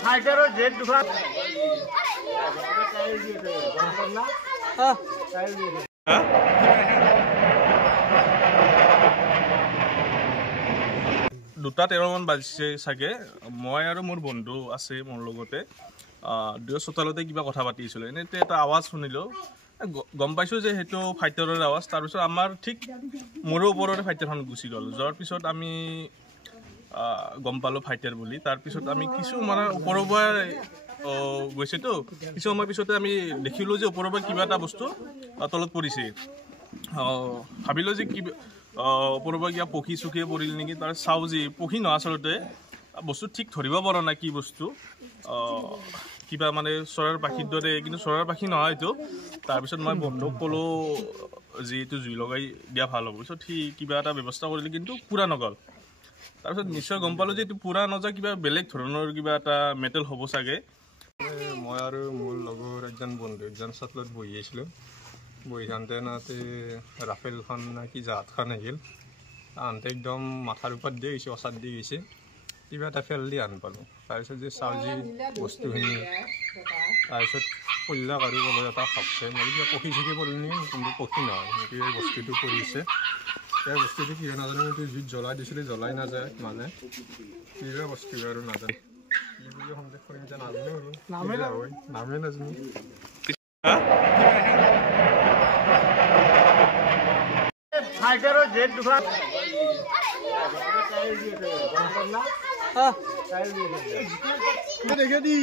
ফাইটাৰও jet দুখান দুটা 13 মান বাজিছে চাগে মই আৰু মোৰ বন্ধু আছে মোৰ লগতে দুয়ো চোতালতে কিবা কথা পাতি আছিলো এনেতে এটা আৱাজ শুনিলো গম পাইছো যে হেতু ফাইটাৰৰ আৱাজ তাৰ পিছত আমাৰ ঠিক মোৰ ওপৰতে ফাইটাৰখন গুচি গ'ল যোৱাৰ পিছত আমি গম পালো ফাইটাৰ বুলি তাৰ পিছত আমি কিছু মানে ওপৰৰ পৰা গৈছে তো কিছু সময় পিছতে আমি দেখিলো যে ওপৰৰ পৰা কিবা এটা বস্তু তলত পৰিছে ভাবিলো যে কি ওপৰৰ পৰা কিবা পক্ষী চুখিয়ে পৰিল নেকি তাৰ চাও যে পক্ষী নহয় আচলতে বস্তু ঠিক ধৰিব পৰা নাই কি বস্তু কিবা মানে চৰাইৰ পাখিৰ দৰে কিন্তু চৰাইৰ পাখি নহয় এইটো তাৰপিছত মই বন্ধুক ক'লো যে এইটো জুই লগাই দিয়া ভাল হ'ব পিছত সি কিবা এটা ব্যৱস্থা কৰিলে কিন্তু পুৰা নগ'ল তাৰপিছত নিশ্চয় গম পালো যে এইটো পুৰা নযোৱা কিবা বেলেগ ধৰণৰ কিবা এটা মেটেল হ'ব চাগে মই আৰু মোৰ লগৰ একজন বন্ধু একজন চটলত বহি আছিলোঁ বহি থাকোঁতে নাতে ৰাফেলখন না কি জাহাজখন আহিল আনতে একদম মাথাৰ ওপৰত দি গৈছে অচাত দি গৈছে কিবা এটা ফেল দি আন পালোঁ তাৰপিছত যে চাওঁ যি বস্তুখিনি তাৰপিছত পল্লাক আৰু ক'লৈ এটা ভাবছে মই কিবা পক্ষী চক্ষী পৰিল নেকি কিন্তু পক্ষী নহয় কিন্তু এই বস্তুটো পৰিছে এই বস্তুটো কি হয় নাজানো কিন্তু জুইত জ্বলাই দিছিলে জ্বলাই নাযায় মানে কিবা বস্তু আৰু নাজানো কি বুলি সন্দেহ কৰিম যে নাজানো আৰু নামে নাজানো ফাইটাৰও জেট দুখান দেখে দি